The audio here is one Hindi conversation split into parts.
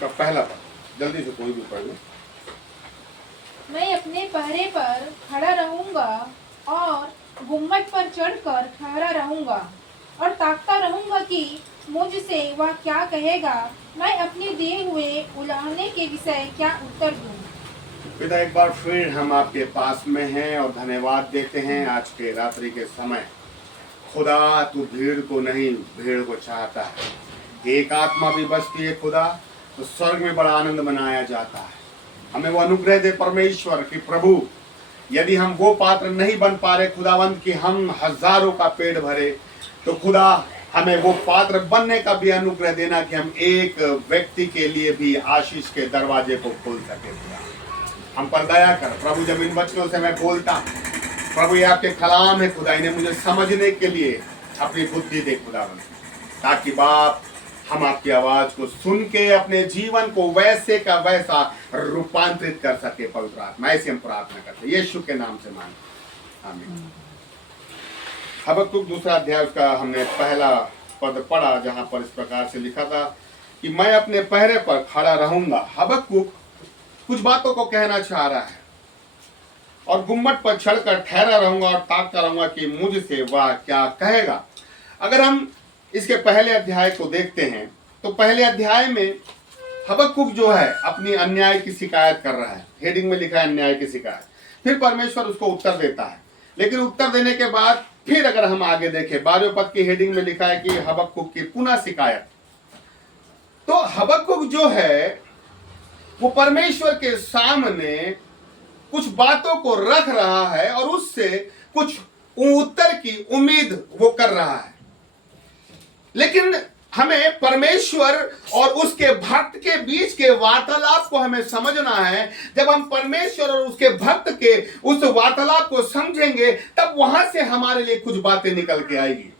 का पहला पद, जल्दी से कोई भी पढ़ लो। मैं अपने पहरे पर खड़ा रहूंगा और गुम्मट पर चढ़कर ठहरा रहूंगा और ताकता रहूंगा कि मुझसे वह क्या कहेगा। मैं अपने दिए हुए उलाहने के विषय क्या उत्तर दूं। पिता, एक बार फिर हम आपके पास में हैं और धन्यवाद देते हैं आज के रात्रि के समय। खुदा, तू भीड़ को नहीं, भीड़ को चाहता है। एक आत्मा भी बचती है खुदा, तो स्वर्ग में बड़ा आनंद मनाया जाता है। हमें वो अनुग्रह दे परमेश्वर कि प्रभु, यदि हम वो पात्र नहीं बन पा रहे खुदावंत कि हम हजारों का पेट भरे, तो खुदा हमें वो पात्र बनने का भी अनुग्रह देना कि हम एक व्यक्ति के लिए भी आशीष के दरवाजे को खोल सके। खुदा, हम पर दया कर प्रभु। जब इन बच्चों से मैं बोलता, प्रभु ये आपके कलाम है खुदा, इन्हें मुझे समझने के लिए अपनी बुद्धि दे खुदावंत, ताकि बाप हम आपकी आवाज को सुन के अपने जीवन को वैसे का वैसा रूपांतरित कर सके। पवित्र आत्मा, ऐसे हम प्रार्थना करते यीशु के नाम से मांगते, आमीन। हबक्कुक दूसरा अध्याय, उसका हमने पहला पद पढ़ा, जहां पर इस प्रकार से लिखा था कि मैं अपने पहरे पर खड़ा रहूंगा। हबक्कुक कुछ बातों को कहना चाह रहा है, और गुम्मट पर चढ़कर ठहरा रहूंगा और ताकता रहूंगा कि मुझसे वह क्या कहेगा। अगर हम इसके पहले अध्याय को देखते हैं तो पहले अध्याय में हबक्कुक जो है अपनी अन्याय की शिकायत कर रहा है। हेडिंग में लिखा है अन्याय की शिकायत। फिर परमेश्वर उसको उत्तर देता है, लेकिन उत्तर देने के बाद फिर अगर हम आगे देखें 12वें पद की हेडिंग में लिखा है कि हबक्कुक की पुनः शिकायत। तो हबक्कुक जो है वो परमेश्वर के सामने कुछ बातों को रख रहा है और उससे कुछ उत्तर की उम्मीद वो कर रहा है। लेकिन हमें परमेश्वर और उसके भक्त के बीच के वार्तालाप को हमें समझना है। जब हम परमेश्वर और उसके भक्त के उस वार्तालाप को समझेंगे, तब वहां से हमारे लिए कुछ बातें निकल के आएगी।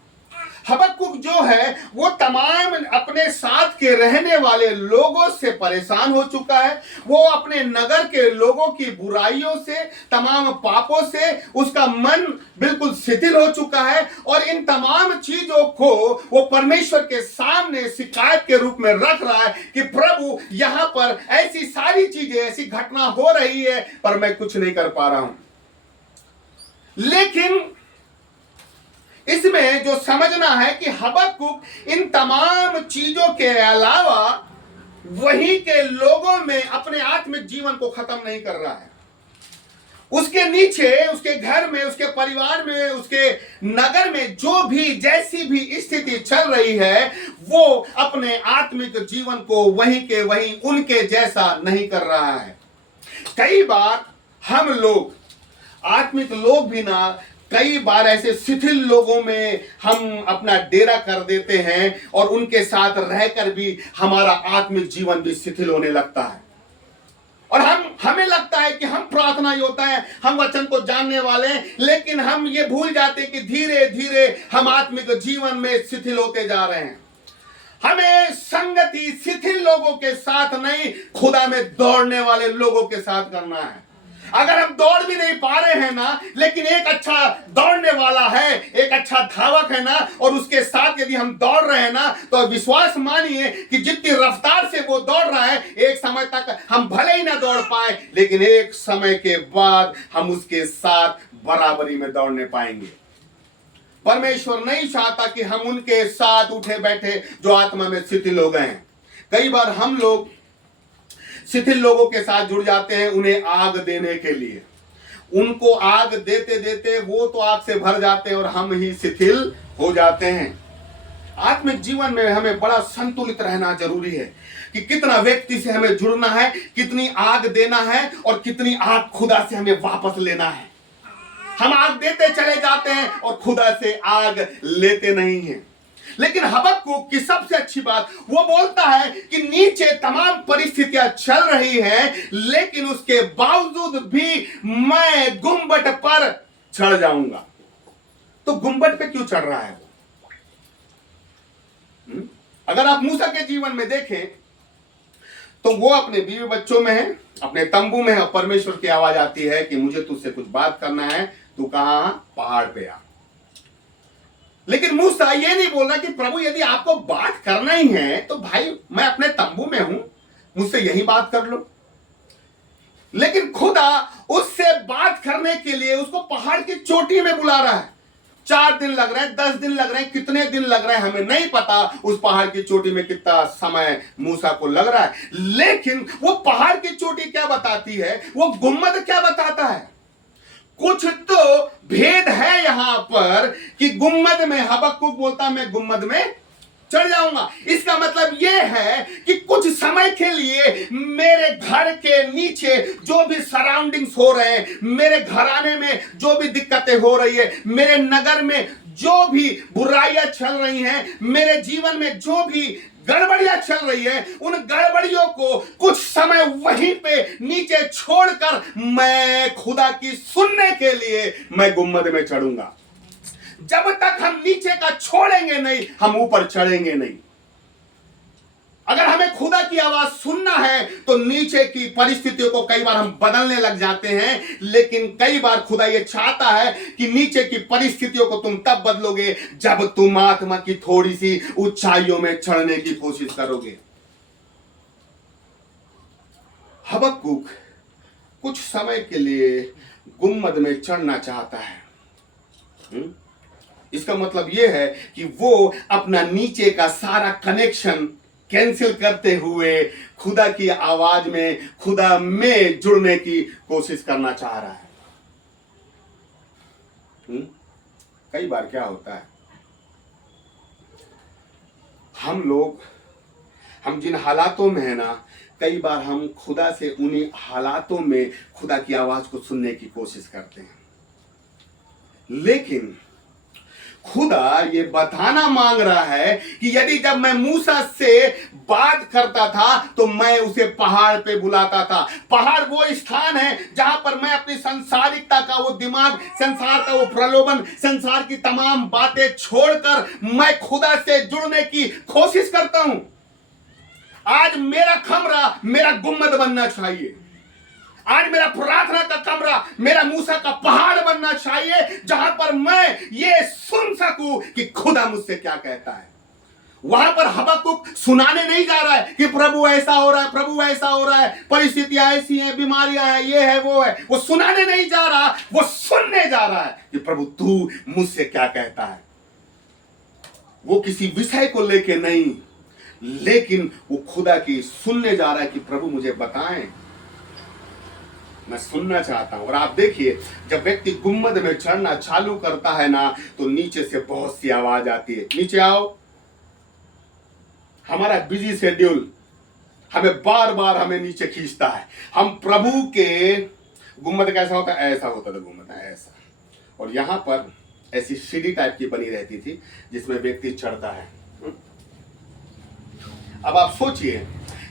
हबक्कुक जो है वो तमाम अपने साथ के रहने वाले लोगों से परेशान हो चुका है। वो अपने नगर के लोगों की बुराइयों से, तमाम पापों से उसका मन बिल्कुल शिथिल हो चुका है, और इन तमाम चीजों को वो परमेश्वर के सामने शिकायत के रूप में रख रहा है कि प्रभु, यहां पर ऐसी सारी चीजें, ऐसी घटना हो रही है, पर मैं कुछ नहीं कर पा रहा हूं। लेकिन इसमें जो समझना है कि हबक्कुक इन तमाम चीजों के अलावा वहीं के लोगों में अपने आत्मिक जीवन को खत्म नहीं कर रहा है। उसके नीचे, उसके घर में, उसके परिवार में, उसके नगर में जो भी जैसी भी स्थिति चल रही है, वो अपने आत्मिक जीवन को वहीं के वहीं उनके जैसा नहीं कर रहा है। कई बार हम लोग, आत्मिक लोग भी ना, कई बार ऐसे शिथिल लोगों में हम अपना डेरा कर देते हैं और उनके साथ रहकर भी हमारा आत्मिक जीवन भी शिथिल होने लगता है। और हमें लगता है कि हम प्रार्थना योद्धा हैं, हम वचन को जानने वाले हैं, लेकिन हम ये भूल जाते हैं कि धीरे धीरे हम आत्मिक जीवन में शिथिल होते जा रहे हैं। हमें संगति शिथिल लोगों के साथ नहीं, खुदा में दौड़ने वाले लोगों के साथ करना है। अगर हम दौड़ भी नहीं पा रहे हैं ना, लेकिन एक अच्छा दौड़ने वाला है, एक अच्छा धावक है ना, और उसके साथ यदि हम दौड़ रहे हैं ना, तो विश्वास मानिए कि जितनी रफ्तार से वो दौड़ रहा है, एक समय तक हम भले ही ना दौड़ पाए, लेकिन एक समय के बाद हम उसके साथ बराबरी में दौड़ने पाएंगे। परमेश्वर नहीं चाहता कि हम उनके साथ उठे बैठे जो आत्मा में शिथिल हो गए हैं। कई बार हम लोग शिथिल लोगों के साथ जुड़ जाते हैं उन्हें आग देने के लिए। उनको आग देते देते वो तो आग से भर जाते हैं और हम ही शिथिल हो जाते हैं। आत्मिक जीवन में हमें बड़ा संतुलित रहना जरूरी है कि कितना व्यक्ति से हमें जुड़ना है, कितनी आग देना है, और कितनी आग खुदा से हमें वापस लेना है। हम आग देते चले जाते हैं और खुदा से आग लेते नहीं हैं। लेकिन हबक्कुक की सबसे अच्छी बात, वो बोलता है कि नीचे तमाम परिस्थितियां चल रही हैं, लेकिन उसके बावजूद भी मैं गुम्बट पर चढ़ जाऊंगा। तो गुम्बट पे क्यों चढ़ रहा है वो? अगर आप मूसा के जीवन में देखें तो वो अपने बीवी बच्चों में है, अपने तंबू में है, और परमेश्वर की आवाज आती है कि मुझे तुझसे कुछ बात करना है, तू कहां? पहाड़ पे आ। लेकिन मूसा ये नहीं बोल रहा कि प्रभु, यदि आपको बात करना ही है तो भाई मैं अपने तंबू में हूं, मुझसे यही बात कर लो। लेकिन खुदा उससे बात करने के लिए उसको पहाड़ की चोटी में बुला रहा है। 4 दिन लग रहे हैं, 10 दिन लग रहे हैं, कितने दिन लग रहे हैं हमें नहीं पता। उस पहाड़ की चोटी में कितना समय मूसा को लग रहा है, लेकिन वो पहाड़ की चोटी क्या बताती है, वो गुम्मद क्या बताता है। कुछ तो भेद है यहां पर कि गुम्मद में हबक्कुक बोलता मैं गुम्मद में चढ़ जाऊंगा। इसका मतलब यह है कि कुछ समय के लिए मेरे घर के नीचे जो भी सराउंडिंग्स हो रहे हैं, मेरे घराने में जो भी दिक्कतें हो रही है, मेरे नगर में जो भी बुराइयां चल रही हैं, मेरे जीवन में जो भी गड़बड़ियां चल रही है, उन गड़बड़ियों को कुछ समय वहीं पे नीचे छोड़कर मैं खुदा की सुनने के लिए मैं गुम्मद में चढ़ूंगा। जब तक हम नीचे का छोड़ेंगे नहीं, हम ऊपर चढ़ेंगे नहीं। अगर हमें खुदा की आवाज सुनना है तो नीचे की परिस्थितियों को कई बार हम बदलने लग जाते हैं, लेकिन कई बार खुदा यह चाहता है कि नीचे की परिस्थितियों को तुम तब बदलोगे जब तुम आत्मा की थोड़ी सी ऊंचाइयों में चढ़ने की कोशिश करोगे। हबक्कुक कुछ समय के लिए गुम्मद में चढ़ना चाहता है। इसका मतलब यह है कि वो अपना नीचे का सारा कनेक्शन कैंसिल करते हुए खुदा की आवाज में, खुदा में जुड़ने की कोशिश करना चाह रहा है। कई बार क्या होता है, हम जिन हालातों में है ना, कई बार हम खुदा से उन्हीं हालातों में खुदा की आवाज को सुनने की कोशिश करते हैं, लेकिन खुदा ये बताना मांग रहा है कि यदि जब मैं मूसा से बात करता था तो मैं उसे पहाड़ पे बुलाता था। पहाड़ वो स्थान है जहां पर मैं अपनी संसारिकता का वो दिमाग, संसार का वो प्रलोभन, संसार की तमाम बातें छोड़कर मैं खुदा से जुड़ने की कोशिश करता हूं। आज मेरा कमरा मेरा गुम्मद बनना चाहिए। आज मेरा प्रार्थना का कमरा मेरा मूसा का पहाड़ बनना चाहिए, जहां पर मैं ये सुन सकूं कि खुदा मुझसे क्या कहता है। वहां पर हबक्कुक सुनाने नहीं जा रहा है कि प्रभु ऐसा हो रहा है, प्रभु ऐसा हो रहा है, परिस्थितियां ऐसी हैं, बीमारियां हैं, ये है वो है। वो सुनाने नहीं जा रहा, वो सुनने जा रहा है कि प्रभु तू मुझसे क्या कहता है। वो किसी विषय को लेके नहीं, लेकिन वो खुदा की सुनने जा रहा है कि प्रभु मुझे बताएं, मैं सुनना चाहता हूं। और आप देखिए, जब व्यक्ति गुम्मद में चढ़ना चालू करता है ना, तो नीचे से बहुत सी आवाज आती है, नीचे आओ। हमारा बिजी शेड्यूल हमें बार बार हमें नीचे खींचता है। हम प्रभु के गुम्मद कैसा होता है, ऐसा होता था गुम्मद, ऐसा, और यहां पर ऐसी सीढ़ी टाइप की बनी रहती थी जिसमें व्यक्ति चढ़ता है। अब आप सोचिए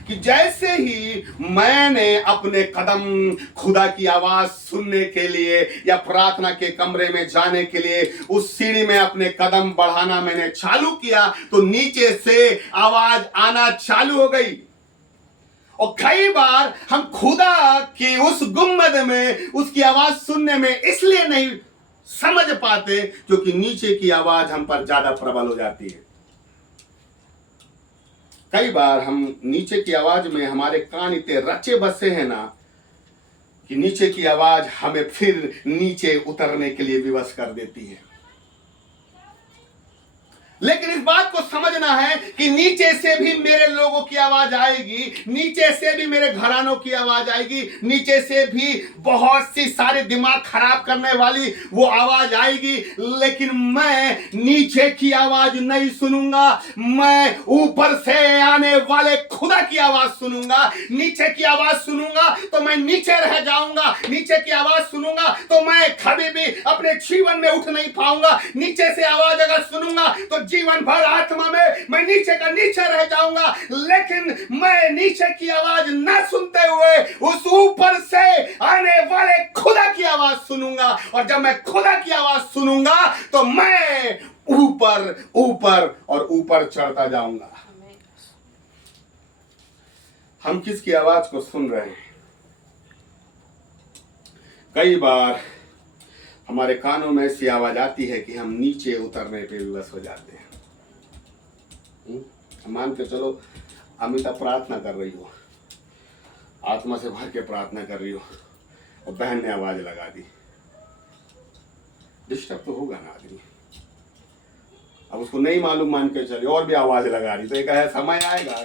कि जैसे ही मैंने अपने कदम खुदा की आवाज सुनने के लिए या प्रार्थना के कमरे में जाने के लिए उस सीढ़ी में अपने कदम बढ़ाना मैंने चालू किया, तो नीचे से आवाज आना चालू हो गई। और कई बार हम खुदा की उस गुम्मद में उसकी आवाज सुनने में इसलिए नहीं समझ पाते क्योंकि नीचे की आवाज हम पर ज्यादा प्रबल हो जाती है। कई बार हम नीचे की आवाज में हमारे कान इतने रचे बसे हैं ना कि नीचे की आवाज हमें फिर नीचे उतरने के लिए विवश कर देती है। लेकिन इस बात को समझना है कि नीचे से भी मेरे लोगों की आवाज आएगी, नीचे से भी मेरे घरानों की आवाज आएगी, नीचे से भी बहुत सी सारे दिमाग खराब करने वाली वो आवाज आएगी, लेकिन मैं नीचे की आवाज नहीं सुनूंगा, मैं ऊपर से आने वाले खुदा की आवाज सुनूंगा। नीचे की आवाज सुनूंगा तो मैं नीचे रह जाऊंगा, नीचे की आवाज सुनूंगा तो मैं कभी भी अपने जीवन में उठ नहीं पाऊंगा। नीचे से आवाज अगर सुनूंगा तो जीवन भर आत्मा में मैं नीचे का नीचे रह जाऊंगा, लेकिन मैं नीचे की आवाज न सुनते हुए उस ऊपर से आने वाले खुदा की आवाज सुनूंगा। और जब मैं खुदा की आवाज सुनूंगा तो मैं ऊपर ऊपर और ऊपर चढ़ता जाऊंगा। हम किसकी आवाज को सुन रहे हैं? कई बार हमारे कानों में ऐसी आवाज आती है कि हम नीचे उतरने पे विवश हो जाते हैं। मान के चलो अमिता प्रार्थना कर रही हो, आत्मा से भर के प्रार्थना कर रही हो और बहन ने आवाज लगा दी, डिस्टर्ब तो होगा ना आदमी। अब उसको नहीं मालूम मान के चले और भी आवाज लगा रही, तो एक ऐसा समय आएगा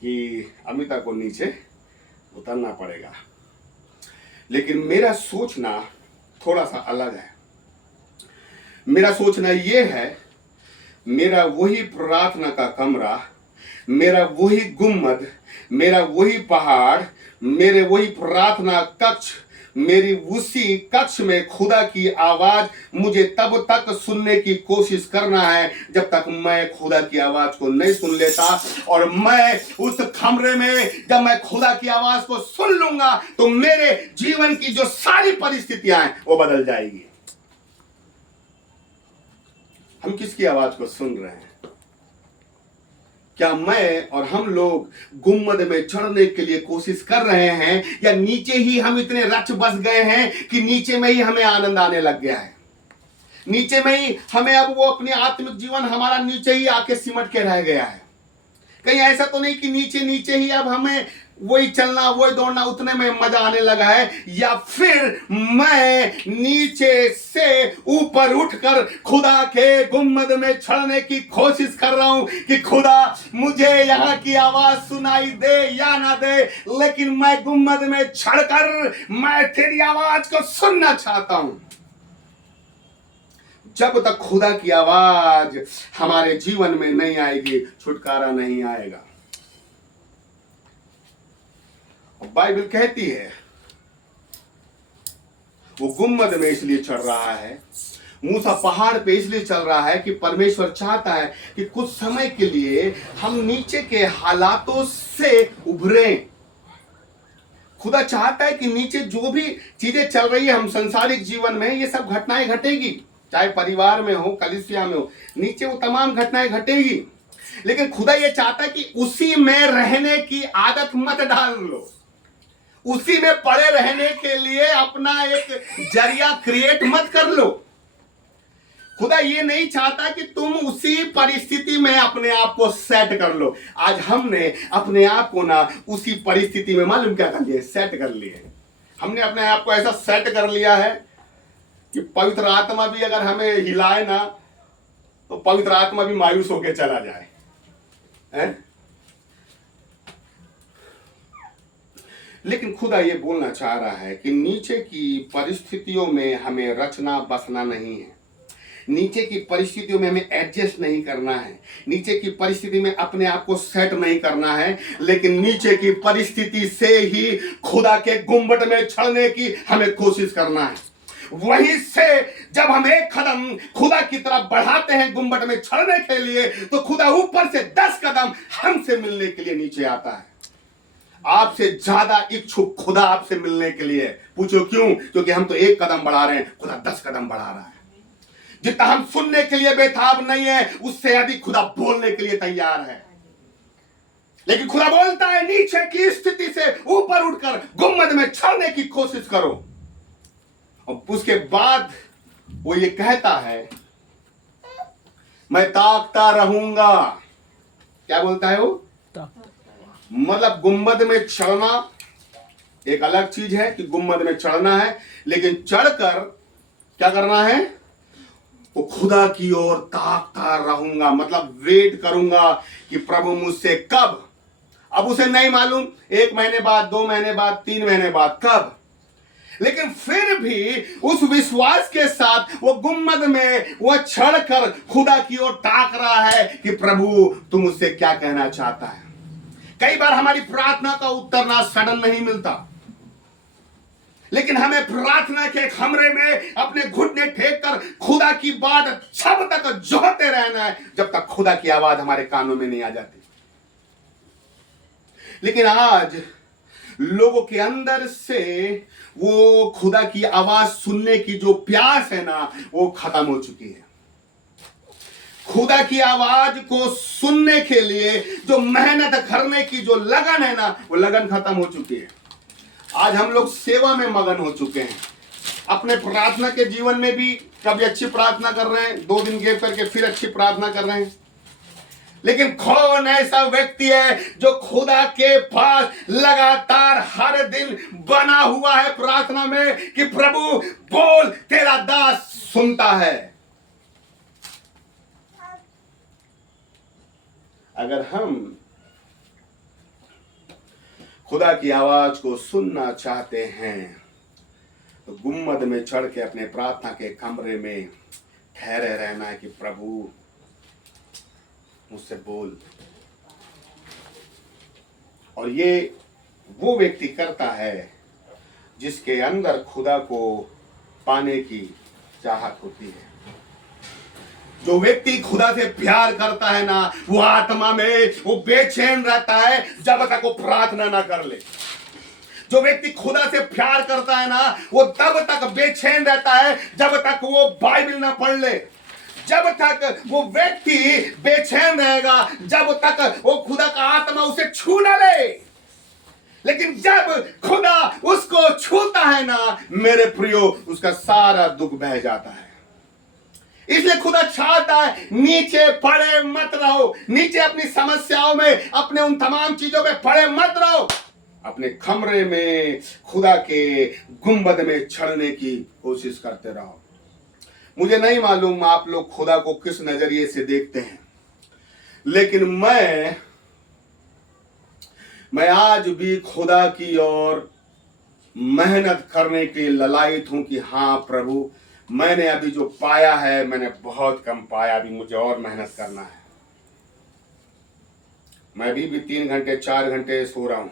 कि अमिता को नीचे उतरना पड़ेगा। लेकिन मेरा सोचना थोड़ा सा अलग है। मेरा सोचना ये है, मेरा वही प्रार्थना का कमरा, मेरा वही गुम्बद, मेरा वही पहाड़, मेरे वही प्रार्थना कक्ष, मेरी उसी कक्ष में खुदा की आवाज मुझे तब तक सुनने की कोशिश करना है जब तक मैं खुदा की आवाज को नहीं सुन लेता। और मैं उस कमरे में जब मैं खुदा की आवाज को सुन लूंगा तो मेरे जीवन की जो सारी परिस्थितियां हैं वो बदल जाएगी। हम किसकी आवाज को सुन रहे हैं? क्या मैं और हम लोग गुम्बद में चढ़ने के लिए कोशिश कर रहे हैं, या नीचे ही हम इतने रच बस गए हैं कि नीचे में ही हमें आनंद आने लग गया है, नीचे में ही हमें अब वो अपनी आत्मिक जीवन हमारा नीचे ही आके सिमट के रह गया है? कहीं ऐसा तो नहीं कि नीचे नीचे ही अब हमें वही चलना वही दौड़ना उतने में मजा आने लगा है, या फिर मैं नीचे से ऊपर उठकर खुदा के गुम्बद में चढ़ने की कोशिश कर रहा हूं कि खुदा मुझे यहाँ की आवाज सुनाई दे या ना दे, लेकिन मैं गुम्बद में चढ़कर मैं तेरी आवाज को सुनना चाहता हूं। जब तक खुदा की आवाज हमारे जीवन में नहीं आएगी छुटकारा नहीं आएगा। बाइबल कहती है वो गुम्बद में इसलिए चढ़ रहा है, मूसा पहाड़ पे इसलिए चल रहा है कि परमेश्वर चाहता है कि कुछ समय के लिए हम नीचे के हालातों से उभरें। खुदा चाहता है कि नीचे जो भी चीजें चल रही है हम सांसारिक जीवन में, ये सब घटनाएं घटेगी, चाहे परिवार में हो कलीसिया में हो, नीचे वो तमाम घटनाएं घटेगी। लेकिन खुदा ये चाहता है कि उसी में रहने की आदत मत डाल लो, उसी में पड़े रहने के लिए अपना एक जरिया क्रिएट मत कर लो। खुदा ये नहीं चाहता कि तुम उसी परिस्थिति में अपने आप को सेट कर लो। आज हमने अपने आप को ना उसी परिस्थिति में मालूम क्या कर लिए, सेट कर लिए। हमने अपने आप को ऐसा सेट कर लिया है कि पवित्र आत्मा भी अगर हमें हिलाए ना तो पवित्र आत्मा भी मायूस होकर चला जाए है? लेकिन खुदा ये बोलना चाह रहा है कि नीचे की परिस्थितियों में हमें रचना बसना नहीं है, नीचे की परिस्थितियों में हमें एडजस्ट नहीं करना है, नीचे की परिस्थिति में अपने आप को सेट नहीं करना है, लेकिन नीचे की परिस्थिति से ही खुदा के गुम्बद में चढ़ने की हमें कोशिश करना है। वहीं से जब हम एक कदम खुदा की तरफ बढ़ाते हैं गुम्बद में चढ़ने के लिए, तो खुदा ऊपर से 10 कदम हमसे मिलने के लिए नीचे आता है। आपसे ज्यादा इच्छुक खुदा आपसे मिलने के लिए। पूछो क्यों? क्योंकि हम तो एक कदम बढ़ा रहे हैं, खुदा 10 कदम बढ़ा रहा है। जितना हम सुनने के लिए बेताब नहीं है, उससे अधिक खुदा बोलने के लिए तैयार है। लेकिन खुदा बोलता है नीचे की स्थिति से ऊपर उठकर गुम्बद में चढ़ने की कोशिश करो। और उसके बाद वो ये कहता है मैं ताकता रहूंगा। क्या बोलता है वो? मतलब गुम्बद में चढ़ना एक अलग चीज है कि गुम्बद में चढ़ना है, लेकिन चढ़कर क्या करना है? वो खुदा की ओर ताकता रहूंगा, मतलब वेट करूंगा कि प्रभु मुझसे कब, अब उसे नहीं मालूम 1 महीने बाद, 2 महीने बाद, 3 महीने बाद कब, लेकिन फिर भी उस विश्वास के साथ वो गुम्बद में वो चढ़कर खुदा की ओर ताक रहा है कि प्रभु तुम मुझसे क्या कहना चाहता है। कई बार हमारी प्रार्थना का उत्तर ना सडन नहीं मिलता, लेकिन हमें प्रार्थना के कमरे में अपने घुटने टेक कर खुदा की बात जब तक जोहते रहना है जब तक खुदा की आवाज हमारे कानों में नहीं आ जाती। लेकिन आज लोगों के अंदर से वो खुदा की आवाज सुनने की जो प्यास है ना, वो खत्म हो चुकी है। खुदा की आवाज को सुनने के लिए जो मेहनत करने की जो लगन है ना, वो लगन खत्म हो चुकी है। आज हम लोग सेवा में मगन हो चुके हैं। अपने प्रार्थना के जीवन में भी कभी अच्छी प्रार्थना कर रहे हैं, 2 दिन गैप करके फिर अच्छी प्रार्थना कर रहे हैं, लेकिन कौन ऐसा व्यक्ति है जो खुदा के पास लगातार हर दिन बना हुआ है प्रार्थना में कि प्रभु बोल, तेरा दास सुनता है। अगर हम खुदा की आवाज को सुनना चाहते हैं तो गुम्मद में चढ़ के अपने प्रार्थना के कमरे में ठहरे रहना है कि प्रभु मुझसे बोल। और ये वो व्यक्ति करता है जिसके अंदर खुदा को पाने की चाहत होती है। जो व्यक्ति खुदा से प्यार करता है ना, वो आत्मा में वो बेचैन रहता है जब तक वो प्रार्थना ना कर ले। जो व्यक्ति खुदा से प्यार करता है ना, वो तब तक बेचैन रहता है जब तक वो बाइबल ना पढ़ ले। जब तक वो व्यक्ति बेचैन रहेगा जब तक वो खुदा का आत्मा उसे छू ना ले। लेकिन जब खुदा उसको छूता है ना मेरे प्रियो, उसका सारा दुख बह जाता है। इसलिए खुदा चाहता है नीचे पड़े मत रहो, नीचे अपनी समस्याओं में, अपने उन तमाम चीजों में पड़े मत रहो। अपने कमरे में खुदा के गुंबद में चढ़ने की कोशिश करते रहो। मुझे नहीं मालूम आप लोग खुदा को किस नजरिए से देखते हैं, लेकिन मैं आज भी खुदा की ओर मेहनत करने के लिए ललायत हूं कि हाँ प्रभु, मैंने अभी जो पाया है मैंने बहुत कम पाया, अभी मुझे और मेहनत करना है। मैं अभी भी 3 घंटे 4 घंटे सो रहा हूं,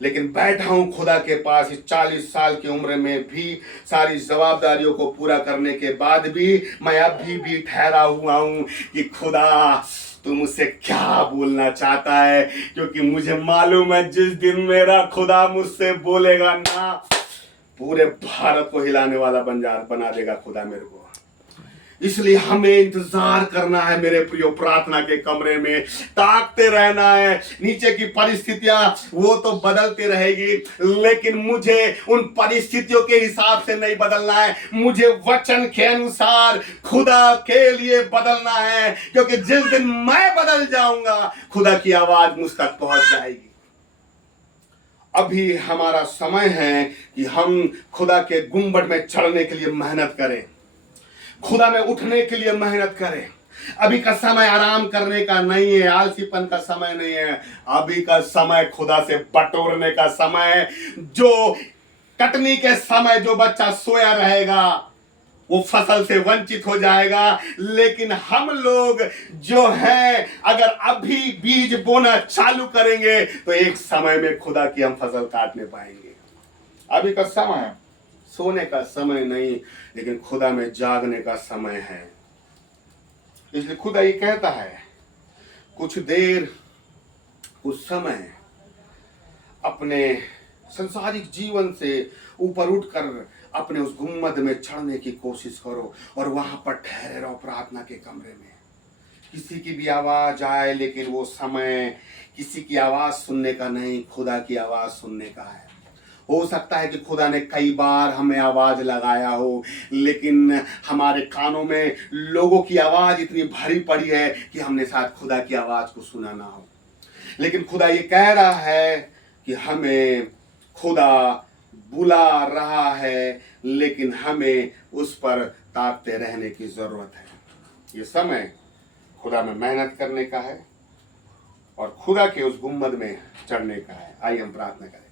लेकिन बैठा हूं खुदा के पास। इस 40 साल की उम्र में भी सारी जवाबदारियों को पूरा करने के बाद भी मैं अभी भी ठहरा हुआ हूं कि खुदा तू मुझसे क्या बोलना चाहता है, क्योंकि मुझे मालूम है जिस दिन मेरा खुदा मुझसे बोलेगा ना, पूरे भारत को हिलाने वाला बना देगा खुदा मेरे को। इसलिए हमें इंतजार करना है मेरे प्रियो, प्रार्थना के कमरे में ताकते रहना है। नीचे की परिस्थितियां वो तो बदलती रहेगी, लेकिन मुझे उन परिस्थितियों के हिसाब से नहीं बदलना है, मुझे वचन के अनुसार खुदा के लिए बदलना है। क्योंकि जिस दिन मैं बदल जाऊंगा खुदा की आवाज मुझ तक पहुंच जाएगी। अभी हमारा समय है कि हम खुदा के गुंबद में चढ़ने के लिए मेहनत करें, खुदा में उठने के लिए मेहनत करें। अभी का समय आराम करने का नहीं है, आलसीपन का समय नहीं है। अभी का समय खुदा से बटोरने का समय है। जो कटनी के समय जो बच्चा सोया रहेगा वो फसल से वंचित हो जाएगा, लेकिन हम लोग जो हैं अगर अभी बीज बोना चालू करेंगे तो एक समय में खुदा की हम फसल काटने पाएंगे। अभी का समय सोने का समय नहीं, लेकिन खुदा में जागने का समय है। इसलिए खुदा ये कहता है कुछ देर कुछ समय अपने संसारिक जीवन से ऊपर उठकर अपने उस गुम्मद में चढ़ने की कोशिश करो और वहां पर ठहरे रहो प्रार्थना के कमरे में। किसी की भी आवाज आए, लेकिन वो समय किसी की आवाज सुनने का नहीं, खुदा की आवाज सुनने का है। हो सकता है कि खुदा ने कई बार हमें आवाज लगाया हो, लेकिन हमारे कानों में लोगों की आवाज इतनी भरी पड़ी है कि हमने शायद खुदा की आवाज को सुना ना हो। लेकिन खुदा ये कह रहा है कि हमें खुदा बुला रहा है, लेकिन हमें उस पर ताकते रहने की जरूरत है। ये समय खुदा में मेहनत करने का है और खुदा के उस गुम्बद में चढ़ने का है। आइए हम प्रार्थना करें।